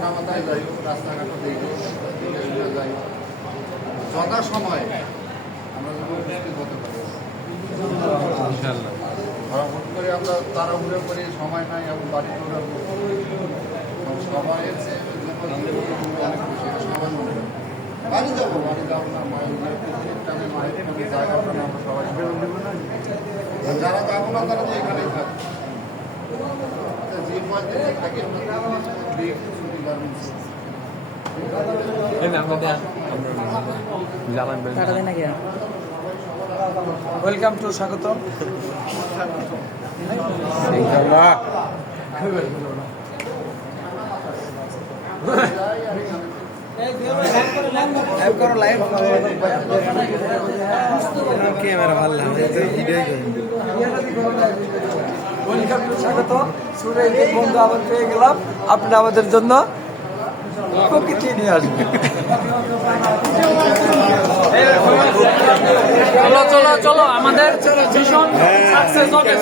ঠান্ডা মাথায় যাই হোক, রাস্তাঘাটে দেখি যাই যথা সময় আমরা যদি উপস্থিত হতে পারি। হুট করে আমরা তাড়াহুড়ো করে সময় নাই এবং বাড়ি করে সময়ের যে অনেক খুশি সবাই মনে করি বাড়ি যাবো না মায়ের পিকনিক টানে মায়ের কোনো জায়গাটা না আমরা সবাই যারা যাবো না তারা তো এখানেই থাকবে। যে পয়সা থাকে ছুটি গার্মেন্টস ওয়েলকাম টু স্বাগত। ক্যামেরা ভালো ওয়েলকাম টু স্বাগত। সুরে বন্ধু আবার পেয়ে গেলাম। আপনি আমাদের জন্য প্রকৃতি নিয়ে আসবেন। চলো চলো চলো, আমাদের ভীষণ সাকসেস হবে।